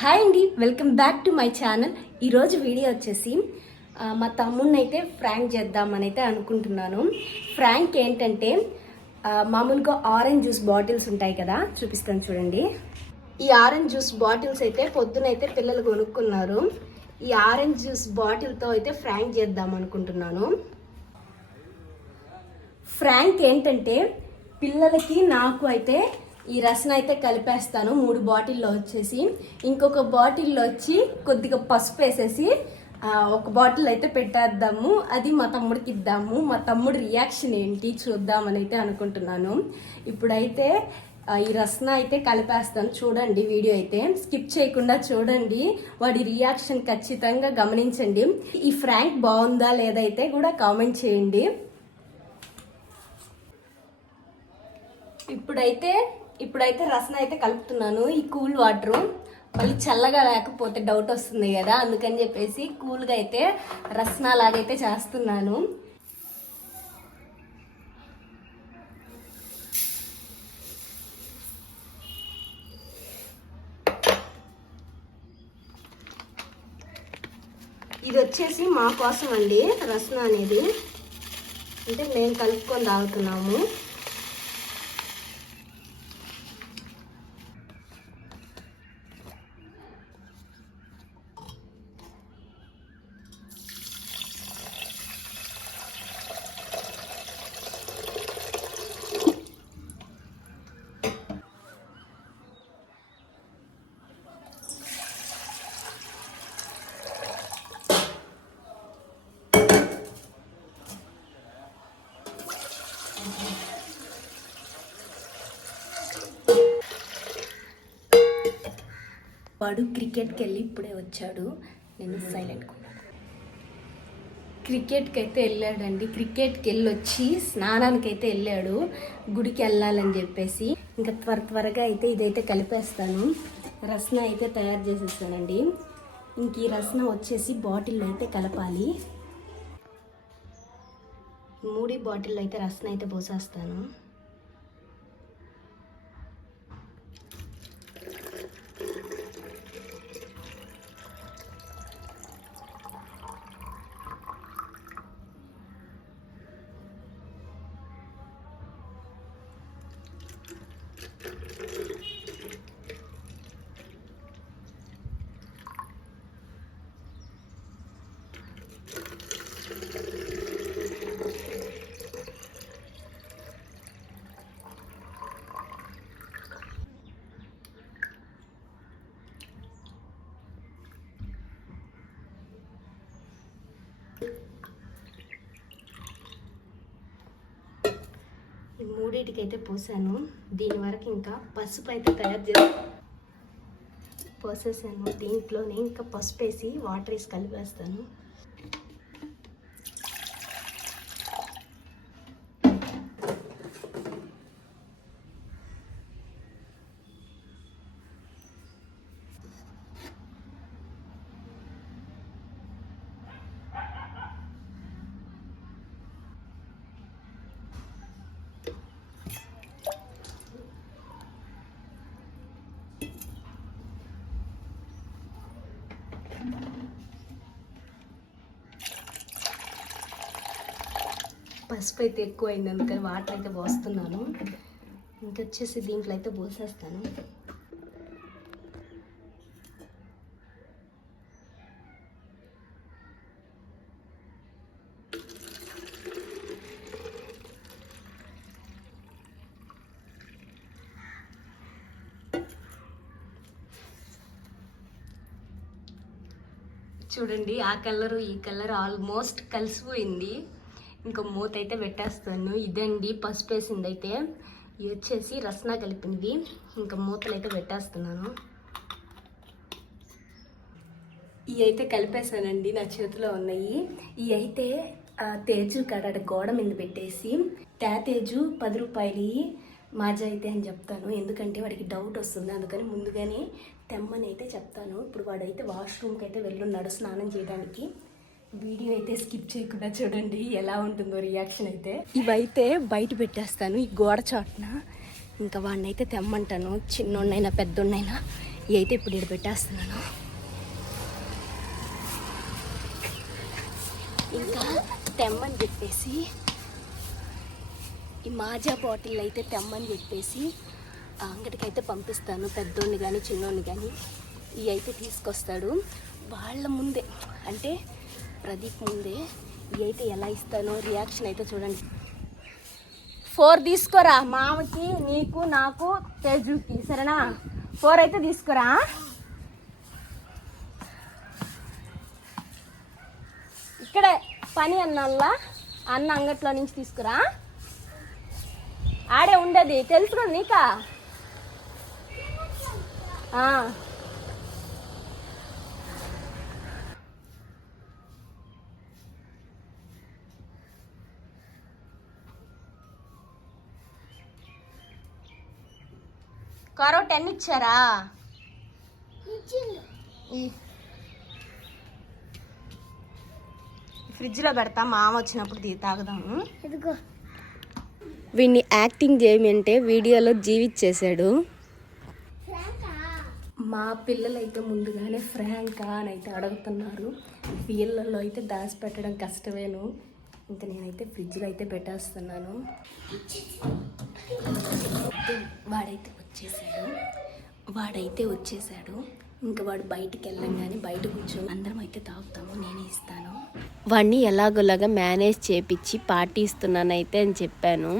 Hi అండి welcome back to my channel. ఈరోజు video వచ్చేసి మా తమ్ముడిని అయితే ఫ్రాంక్ చేద్దామని అయితే అనుకుంటున్నాను. ఫ్రాంక్ ఏంటంటే మామూలుగా ఆరెంజ్ జ్యూస్ బాటిల్స్ ఉంటాయి కదా చూపిస్తాను చూడండి. ఈ ఆరెంజ్ జ్యూస్ బాటిల్స్ అయితే పొద్దునైతే పిల్లలు కొనుక్కున్నారు. ఈ ఆరెంజ్ జ్యూస్ బాటిల్తో అయితే ఫ్రాంక్ చేద్దాం అనుకుంటున్నాను ఫ్రాంక్ ఏంటంటే పిల్లలకి నాకు అయితే ఈ రసన అయితే కలిపేస్తాను. మూడు బాటిల్లో వచ్చేసి ఇంకొక బాటిల్లో వచ్చి కొద్దిగా పసుపు వేసేసి ఒక బాటిల్ అయితే పెట్టేద్దాము. అది మా తమ్ముడికి ఇద్దాము. మా తమ్ముడు రియాక్షన్ ఏంటి చూద్దామని అయితే అనుకుంటున్నాను. ఇప్పుడైతే ఈ రసన అయితే కలిపేస్తాను. చూడండి వీడియో అయితే. స్కిప్ చేయకుండా చూడండి. వాడి రియాక్షన్ ఖచ్చితంగా గమనించండి. ఈ ఫ్రాంక్ బాగుందా లేదైతే కూడా కామెంట్ చేయండి. ఇప్పుడైతే ఇప్పుడైతే రసన అయితే కలుపుతున్నాను. ఈ కూల్ వాటర్ మళ్ళీ చల్లగా లేకపోతే డౌట్ వస్తుంది కదా అందుకని చెప్పేసి కూల్గా అయితే రసన లాగైతే చేస్తున్నాను. ఇది వచ్చేసి మా కోసం అండి రసన అనేది. అంటే మేము కలుపుకొని తాగుతున్నాము. వాడు క్రికెట్కి వెళ్ళి ఇప్పుడే వచ్చాడు. నేను సైలెంట్ క్రికెట్కి అయితే వెళ్ళాడండి. క్రికెట్కి వెళ్ళి వచ్చి స్నానానికి అయితే వెళ్ళాడు. గుడికి వెళ్ళాలని చెప్పేసి ఇంకా త్వర త్వరగా అయితే ఇదైతే కలిపేస్తాను. రసన అయితే తయారు చేసేస్తానండి ఇంక ఈ రసన వచ్చేసి బాటిల్లో అయితే కలపాలి. మూడి బాటిల్లో అయితే రసన అయితే పోసేస్తాను. మూడింటికైతే పోసాను. దీని వరకు ఇంకా పసుపు అయితే తయారు చేసి పోసేసాను. దీంట్లోనే ఇంకా పసుపు వేసి వాటర్ వేసి కలిపేస్తాను. పసుపు అయితే ఎక్కువ అయింది అందుకని వాటర్ అయితే పోస్తున్నాను. ఇంకొచ్చేసి దీంట్లో అయితే పోసేస్తాను. చూడండి ఆ కలరు ఈ కలర్ ఆల్మోస్ట్ కలిసిపోయింది. ఇంకా మూత అయితే పెట్టేస్తాను. ఇదండి పసుపు వేసింది అయితే. ఇవి వచ్చేసి రసన కలిపినవి. ఇంకా మూతలు అయితే పెట్టేస్తున్నాను. ఇవి అయితే కలిపేసానండి నా చేతిలో ఉన్నాయి. ఇవి అయితే ఆ, తేజు కాడ గోడ మీద పెట్టేసి తే తేజు పది రూపాయలు మాజా అయితే అని చెప్తాను. ఎందుకంటే వాడికి డౌట్ వస్తుంది. అందుకని ముందుగానే తెమ్మని అయితే చెప్తాను. ఇప్పుడు వాడైతే వాష్రూమ్కి అయితే వెళ్ళున్నాడు స్నానం చేయడానికి. వీడియో అయితే స్కిప్ చేయకుండా చూడండి ఎలా ఉంటుందో రియాక్షన్ అయితే. ఇవైతే బయట పెట్టేస్తాను ఈ గోడ చాటున. ఇంకా వాడిని అయితే తెమ్మంటాను. చిన్నోన్నైనా పెద్దోన్నైనా ఇవి అయితే ఇప్పుడు ఇక్కడ పెట్టేస్తున్నాను. ఇంకా తెమ్మని చెప్పేసి ఈ మాజా బాటిల్ అయితే తెమ్మని చెప్పేసి అంగడికి అయితే పంపిస్తాను పెద్దోడిని కానీ చిన్నోడిని కానీ ఇవి అయితే తీసుకొస్తాడు. వాళ్ళ ముందే అంటే ప్రదీప్ ముందే ఇవి అయితే ఎలా ఇస్తానో రియాక్షన్ అయితే చూడండి. ఫోర్ తీసుకోరా? మామకి నీకు నాకు తేజుకి. సరేనా? ఫోర్ అయితే తీసుకురా? ఇక్కడే పని అన్నల్లా అన్న అంగట్లో నుంచి తీసుకురా. ఆడే ఉండేది తెలుసు కదా నీకా? కారో టెన్ ఇచ్చారా? ఫ్రిడ్జ్లో పెడతా మామ వచ్చినప్పుడు తీ తాగుదాము ఇదిగో. వీడిని యాక్టింగ్ చేయమంటే వీడియోలో జీవిచ్చేసాడు మా పిల్లలైతే ముందుగానే ఫ్రాంకా అని అయితే అడుగుతున్నారు. వీళ్ళల్లో అయితే దాచి పెట్టడం కష్టమేను. ఇంకా నేనైతే ఫ్రిడ్జ్లో అయితే పెట్టేస్తున్నాను. వాడైతే వచ్చేసాడు. వాడైతే వచ్చేసాడు. ఇంకా వాడు బయటికి వెళ్ళంగానే బయట కూర్చొని అందరం అయితే తాగుతాము. నేనే ఇస్తాను. వాడిని ఎలాగోలాగా మేనేజ్ చేపించి పార్టీ ఇస్తున్నానైతే అని చెప్పాను.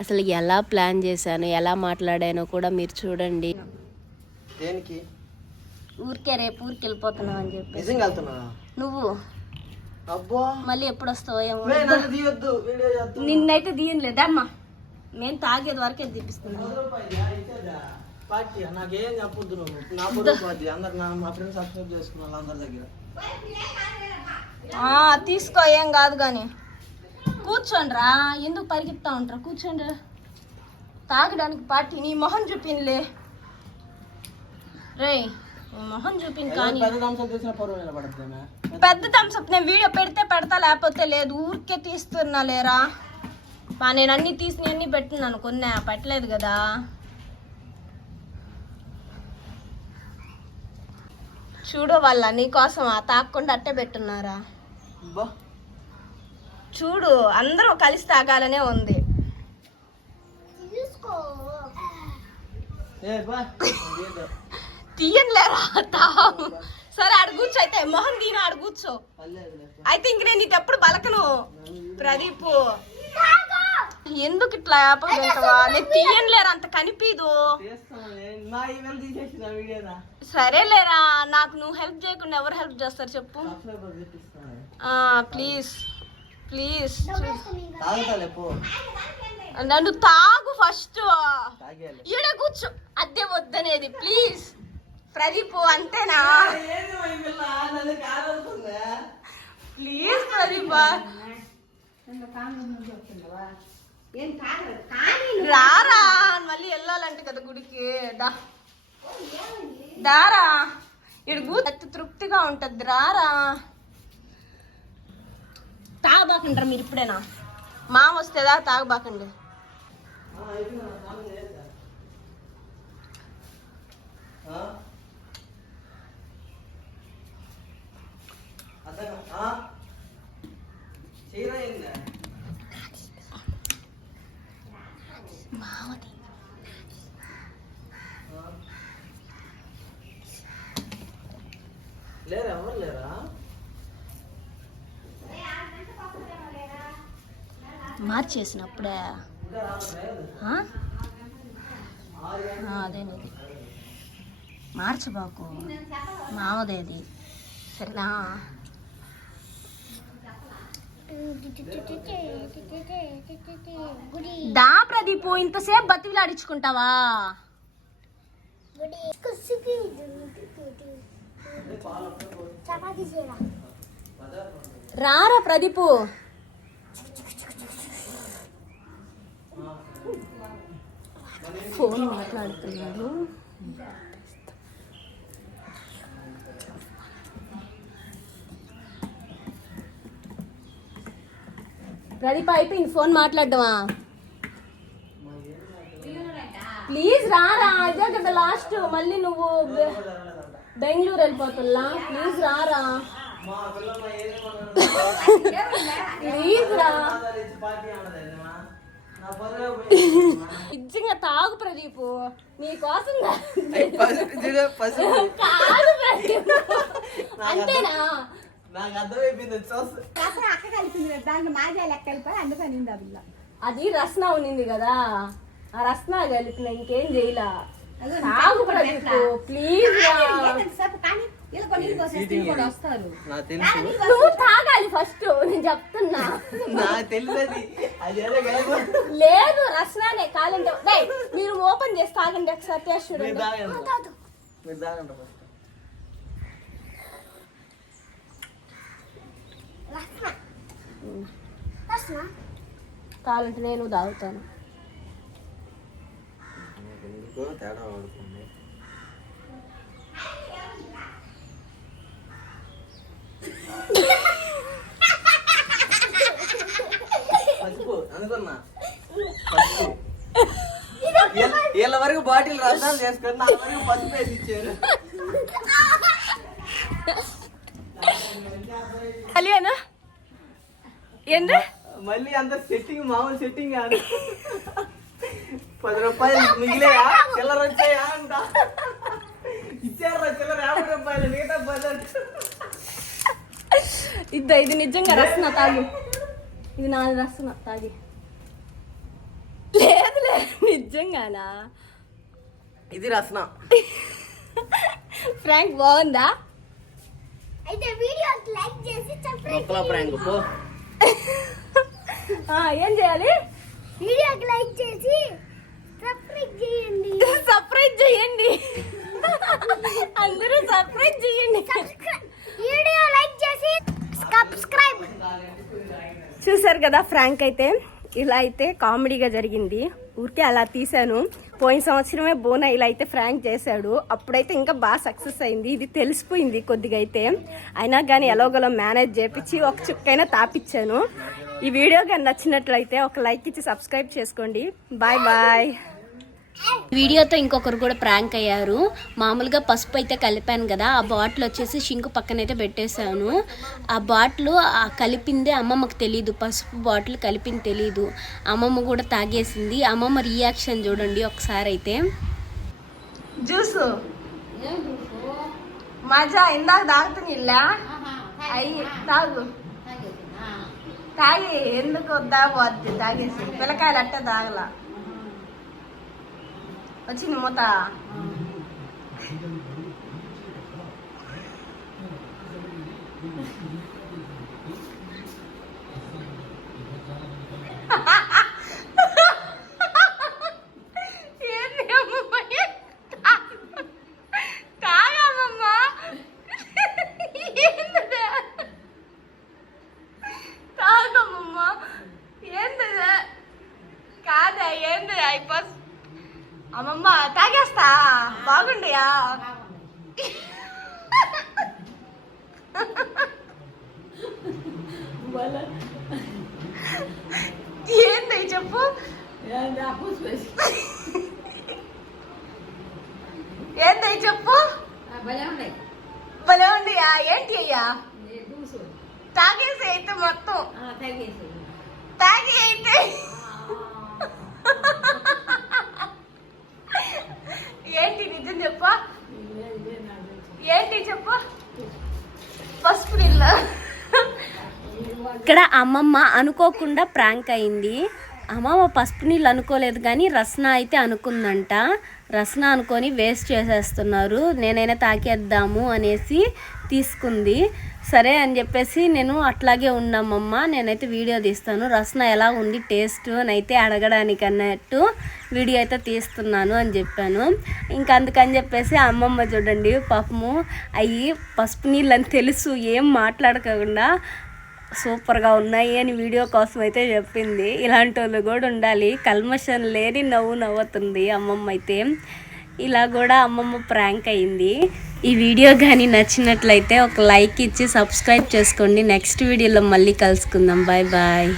అసలు ఎలా ప్లాన్ చేశాను ఎలా మాట్లాడానో కూడా మీరు చూడండి. దేనికి? ఊరికే రేపు ఊరికి వెళ్ళిపోతున్నావు అని చెప్పి నిజంగా వెళ్తున్నా నువ్వు. అబ్బా. మళ్ళీ ఎప్పుడు వస్తావో ఏమో. తీయొద్దు. వీడియో నిన్నైతే తీయలేదమ్మా మేము తాగేది వరకే తీపిస్తున్నాం. పార్టీ నాకేం చెప్పొద్దు నువ్వు. నా పార్టీ అందరు నా మా ఫ్రెండ్స్ సబ్స్క్రైబ్ చేసుకున్నారు అందరి దగ్గర. తీసుకో ఏం కాదు కానీ కూర్చోండి రా ఎందుకు పరిగెత్తా ఉంటారు? కూర్చోండి తాగడానికి పార్టీ నీ మొహం చూపిన్లే. రే మొహం చూపిన్ కానీ. పెద్ద థమ్స్అప్ నేను వీడియో పెడితే పెడతా లేకపోతే లేదు ఊరికే తీస్తున్నా లేరా? బా నేను అన్ని తీసి అన్ని పెట్టినాను కొన్నా పెట్టలేదు కదా. చూడు వాళ్ళ నీకోసం తాగకుండా అట్టే పెట్టున్నారా? అబ్బా చూడు అందరూ కలిసి తాగాలనే ఉంది. తీసుకో. తీయనులేరా తాగు సరే ఆడ అయితే. మొహం దీని ఆడ కూర్చో. అయితే ఇంక నేను నీకు ఎప్పుడు బలకను ప్రదీప్. ఎందుకు ఇట్లా ఆపగంటవా నేను తీయనులేరా అంత కనిపించదు సరే లేరా సరేలేరా నాకు నువ్వు హెల్ప్ చేయకుండా ఎవరు హెల్ప్ చేస్తారు చెప్పు. ప్లీజ్ ప్లీజ్ నన్ను తాగు ఫస్ట్ తాగేయాలి ఈడ కూర్చో. అద్దె వద్దనేది ప్లీజ్ ప్రదీప్ అంతేనా? ప్లీజ్ ప్రదీప్. రారా మళ్ళీ వెళ్ళాలంటే కదా గుడికి. దా. దారా. ఇడు కూర్చు తృప్తిగా ఉంటది. రారా. తాగబాకండ్రా మీరు ఇప్పుడేనా? మామ వస్తేదా తాగబాకండి. ఆ, ఆ? లేరా ఎవరు లేరా? మార్చేసినప్పుడే. అదేనది మార్చబాకు. మామదేది సరేనా? దా ప్రదీపు ఇంతసేపు బతికిలాడించుకుంటావా గుడి రారా ప్రదీపు. ఫోన్ మాట్లాడుతున్నాడు. ప్రదీప్ అయిపోయింది ఫోన్ మాట్లాడడమా ప్లీజ్ రారా ఇదే కదా లాస్ట్ మళ్ళీ నువ్వు బెంగళూరు వెళ్ళిపోతున్నా ప్లీజ్ రారా? ప్లీజ్ రా. నా. నిజంగా తాగు ప్రదీప్. కాదు ప్రదీప్ అంతేనా నాకు అర్థమైపోయింది దాంట్లో మాజా లెక్క ఆ పిల్ల. అది రస్నా ఉన్నింది కదా. ఆ రస్నా కలిపిన ఇంకేం చేయలా అదో ప్లీజ్ కూడా వస్తారు. నాకు తెలుసు. నువ్వు తాగాలి ఫస్ట్ నేను చెప్తున్నా. అది అది లేదు రస్నానే కాలంటే మీరు ఓపెన్ చేసి తాగండి ఒకసారి టేస్ట్ చూడండి. తాగండి. మీరు తాగండి ఫస్ట్. రస్నా రస్నా. కావాలంటే నేను తాగుతాను. తేడా పడుతుంది. అనుకున్నా వీళ్ళ- వీళ్ళ వరకు బాటిల్ రసాలు చేసుకొని నా వరకు పసుపు వేసి ఇచ్చారు. అలియానా ఏంది? మళ్ళీ అంత సెట్టింగ్ మామూలు సెట్టింగ్ కాదు. పది రూపాయలు మిగిలేయా? చిల్లర వచ్చాయా అంట. ఇచ్చారా చిల్లర యాభై రూపాయలు మిగతా పది ఇద్ద ఇది నిజంగా రసన తాగు. ఇది నా రసన తాగి. లేదు లేదు నిజంగానా? ఇది రసన ఫ్రాంక్ బాగుందా? అయితే వీడియో లైక్ చేసి సబ్స్క్రైబ్ ప్రాంక్ ఏం చేయాలి? వీడియోకి లైక్ చేసి సబ్స్క్రైబ్ చేయండి. సర్ప్రైజ్ చేయండి. అందరూ సర్ప్రైజ్ చేయండి. వీడియో లైక్ చేసి సబ్స్క్రైబ్. చూసారు కదా ఫ్రాంక్ అయితే? ఇలా అయితే కామెడీగా జరిగింది. ఊరికే అలా తీశాను. పోయిన సంవత్సరమే బోనా ఇలా అయితే ఫ్రాంక్ చేశాడు. అప్పుడైతే ఇంకా బాగా సక్సెస్ అయింది. ఇది తెలిసిపోయింది కొద్దిగా అయితే. అయినా కానీ ఎలాగోలో మేనేజ్ చేపించి ఒక చుక్కైనా తాపిచ్చాను. ఈ వీడియో కానీ నచ్చినట్లయితే ఒక లైక్ ఇచ్చి సబ్స్క్రైబ్ చేసుకోండి. బాయ్ బాయ్ వీడియోతో ఇంకొకరు కూడా ప్రాంక్ అయ్యారు. మామూలుగా పసుపు అయితే కలిపాను కదా ఆ బాటిల్ వచ్చేసి షింకు పక్కన అయితే పెట్టేశాను. ఆ బాటిల్ ఆ కలిపిందే అమ్మమ్మకి తెలియదు పసుపు బాటిల్ కలిపింది తెలియదు అమ్మమ్మ కూడా తాగేసింది. అమ్మమ్మ రియాక్షన్ చూడండి ఒకసారి అయితే. జ్యూస్. మజా ఇందాక తాగుతుంది ఇల్లా? అయ్యి తాగు. తాగి ఎందుకు వద్దా వద్దు తాగేసి. పిల్లకాయలు అట్టే తాగలా. వచ్చింది మూత బాగుండియా ఏంది చెప్పు ఏంది చెప్పు భలే ఉండియా ఏంటి అయ్యా తాగేసి అయితే మొత్తం తాగి అయితే ఏంటి నిజం చెప్పు. ఏంటి చెప్పు? పసుపు నీళ్ళ ఇక్కడ అమ్మమ్మ అనుకోకుండా ప్రాంక్ అయింది. అమ్మమ్మ పసుపు నీళ్ళు అనుకోలేదు కానీ రస్న అయితే అనుకుందంట. రస్న అనుకొని వేస్ట్ చేసేస్తున్నారు. నేనైనా తాకేద్దాము అనేసి తీసుకుంది. సరే అని చెప్పేసి నేను అట్లాగే ఉన్నామమ్మ నేనైతే వీడియో తీస్తాను. రసన ఎలా ఉంది టేస్ట్ అని అయితే అడగడానికి అన్నట్టు వీడియో అయితే తీస్తున్నాను అని చెప్పాను. ఇంకా అందుకని చెప్పేసి అమ్మమ్మ చూడండి పాపము అయ్యి పసుపు నీళ్ళు అని తెలుసు ఏం మాట్లాడకుండా సూపర్గా ఉన్నాయి అని వీడియో కోసం అయితే చెప్పింది. ఇలాంటి వాళ్ళు కూడా ఉండాలి. కల్మషన్ లేని నవ్వు నవ్వుతుంది అమ్మమ్మ అయితే. ఇలా కూడా అమ్మమ్మ ప్రాంక్ అయింది. ఈ వీడియో కానీ నచ్చినట్లయితే ఒక లైక్ ఇచ్చి సబ్స్క్రైబ్ చేసుకోండి. నెక్స్ట్ వీడియోలో మళ్ళీ కలుసుకుందాం. Bye bye.